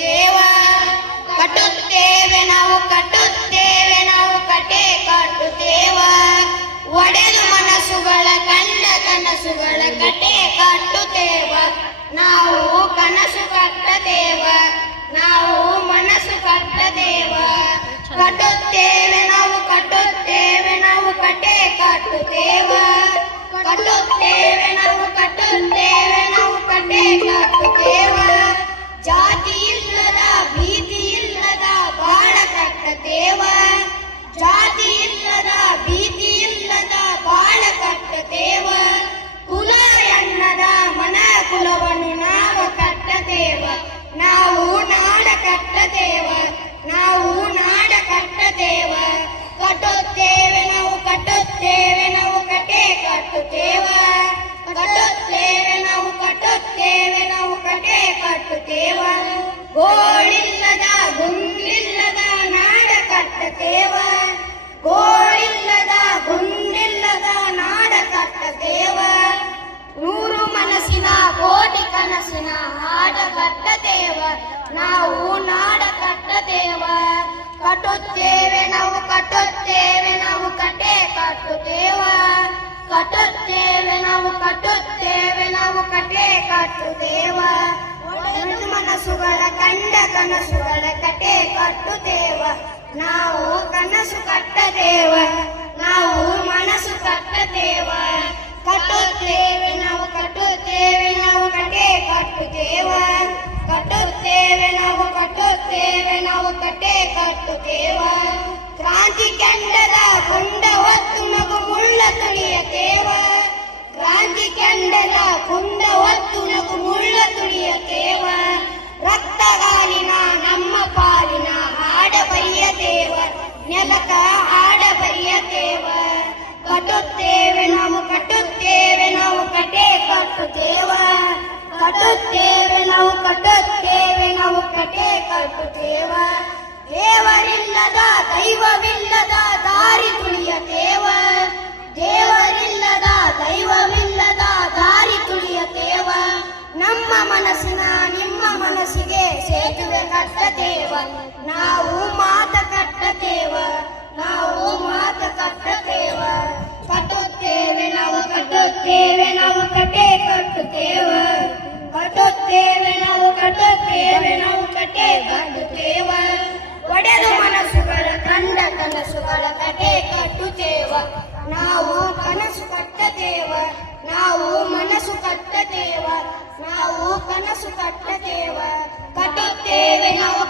ಕಟ್ಟುತ್ತೇವ ಕಟ್ಟುತ್ತೇವೆ ನಾವು ಕಟ್ಟುತ್ತೇವೆ ನಾವು ಕಟ್ಟೆ ಕಟ್ಟುತ್ತೇವ ಒಡೆದು ಮನಸ್ಸುಗಳ ಕಂಡ ಕನಸುಗಳ ಕಟ್ಟೆ ಕಟ್ಟುತ್ತೇವ ನಾವು ಕನಸು ಕಟ್ಟದೇವ ನಾವು ಮನಸ್ಸು ಕಟ್ಟದೇವ ಕಟ್ಟುತ್ತೇವೆ ನಾವು ಕಟ್ಟುತ್ತೇವೆ ನಾವು ಕಟ್ಟೆ ಕಟ್ಟುತ್ತೇವ ಕಟ್ಟುತ್ತೇವೆ ನಾವು ಕಟ್ಟುತ್ತೇವೆ ನಾವು ಕಟ್ಟೆ ಕಟ್ಟುತ್ತೇವ ಜಾತಿ ಇಲ್ಲದ ಭೀತಿ ಇಲ್ಲದ ಬಾಳ ಕಟ್ಟುತ್ತೇವ ಜಾತಿ ಇಲ್ಲದ ಭೀತಿ ಇಲ್ಲದ ಬಾಳ ಕಟ್ಟುತ್ತೇವ ಕುಲ ಎನ್ನದ ಮನ ಕುಲವನ್ನು ನಾವು ಕಟ್ಟದೇವ ನಾವು ನಾಡ ಕಟ್ಟದೇವ ನಾವು ನಾಡ ಕಟ್ಟದೇವ ಕಟ್ಟುತ್ತೇವೆ ನಾವು ಕಟ್ಟುತ್ತೇವೆ ನಾವು ಕಟ್ಟೆ ಕಟ್ಟುತ್ತೇವ ಕಟ್ಟುತ್ತೇವೆ ನಾವು ಕಟ್ಟುತ್ತೇವೆ ನಾವು ಕಟ್ಟೆ ಕಟ್ಟುತ್ತೇವ ಗೋಳಿಲ್ಲದ ಗುಂಡಿಲ್ಲದ ನಾಡ ಕಟ್ಟುತ್ತೇವ ಗೋಳಿಲ್ಲದ ಗುಂಡಿಲ್ಲದ ನಾಡ ಕಟ್ಟುತ್ತೇವ ನೂರು ಮನಸ್ಸಿನ ಕೋಟಿ ಕನಸಿನ ಹಾಡ ಕಟ್ಟದೇವ ನಾವು ನಾಡ ಕಟ್ಟದೇವ ಕಟ್ಟುತ್ತೇವೆ ನಾವು ಕಟ್ಟುತ್ತೇವೆ ನಾವು ಕಟ್ಟೆ ಕಟ್ಟುತ್ತೇವ ಕಟ್ಟುತ್ತೇವೆ ನಾವು ಕಟ್ಟುತ್ತೇವೆ ನಾವು ಕಟ್ಟೆ ಕಟ್ಟುತ್ತೇವ ಒಡೆದು ಮನಸ್ಸುಗಳ ಕಂಡ ಕನಸುಗಳ ಕಟ್ಟೆ ಕಟ್ಟುತ್ತೇವ ನಾವು ಕನಸು ಕಟ್ಟದೇವ ನಾವು ಮನಸ್ಸು ಕಟ್ಟದೇವ ಕಟ್ಟುತ್ತೇವೆ ನಾವು ಕಟ್ಟುತ್ತೇವೆ ನಾವು ಕಟ್ಟೆ ಕಟ್ಟುತ್ತೇವ ಕಟ್ಟುತ್ತೇವೆ ನಾವು ಕಟ್ಟುತ್ತೇವೆ ನಾವು ಕಟ್ಟೆ ಕಟ್ಟುತ್ತೇವ ಕ್ರಾಂತಿ ಕೆಂಡದ ಕೊಂಡ ಹೊತ್ತು ನಗು ಮುಳ್ಳ ತುಳಿಯತೇವ ಕ್ರಾಂತಿ ಕೆಂಡದ ಕೊಂಡ ಹೊತ್ತು ನಗು ಮುಳ್ಳ ತುಳಿಯತೇವ ರಕ್ತಗಾಲಿನ ನಮ್ಮ ಪಾಲಿನ ಹಾಡ ಬರೆಯತೇವ ನೆಲಕ ಹಾಡ ಬರೆಯತೇವ ಕಟ್ಟುತ್ತೇವೆ ನಾವು ಕಟ್ಟುತ್ತೇವೆ ನಾವು ಕಟ್ಟೆ ಕಟ್ಟುತ್ತೇವ ಕಟ್ಟುತ್ತೇವೆ ನಾವು ಕಟ್ಟುತ್ತೇವೆ ನಾವು ಕಟ್ಟೆ ಕಟ್ಟುತ್ತೇವ ದೇವರಿಲ್ಲದ ದೈವವಿಲ್ಲದ ದಾರಿ ತುಳಿಯತೇವ ದೇವರಿಲ್ಲದ ದೈವವಿಲ್ಲದ ದಾರಿ ತುಳಿಯತೇವ ನಮ್ಮ ಮನಸ್ಸಿನ ನಿಮ್ಮ ಮನಸ್ಸಿಗೆ ಸೇತುವೆ ಕಟ್ಟತೇವ ನಾವು ಮಾತ ಕಟ್ಟತೇವ ನಾವು ಮಾತ ಕಟ್ಟತೇವ ಕಟ್ಟುತ್ತೇವೆ ನಾವು ಕಟ್ಟುತ್ತೇವೆ ನಾವು ಕಟ್ಟೆ ಕಟ್ಟುತ್ತೇವ ಕಟ್ಟುತ್ತೇವೆ ನಾವು ಕಟ್ಟುತ್ತೇವೆ ನಾವು ಕಟ್ಟೆ ಕಟ್ಟುತ್ತೇವ ಒಡೆದು ಮನಸ್ಸುಗಳ ಕಂಡ ಕನಸುಗಳ ಕಟ್ಟೆ ಕಟ್ಟುತ್ತೇವ ನಾವು ಕನಸು ಕಟ್ಟತೇವ ನಾವು ಮನಸ್ಸು ಕಟ್ಟತೇವ ನಾವು ಕನಸು ಕಟ್ಟತೇವ ಕಟ್ಟುತ್ತೇವೆ ನಾವು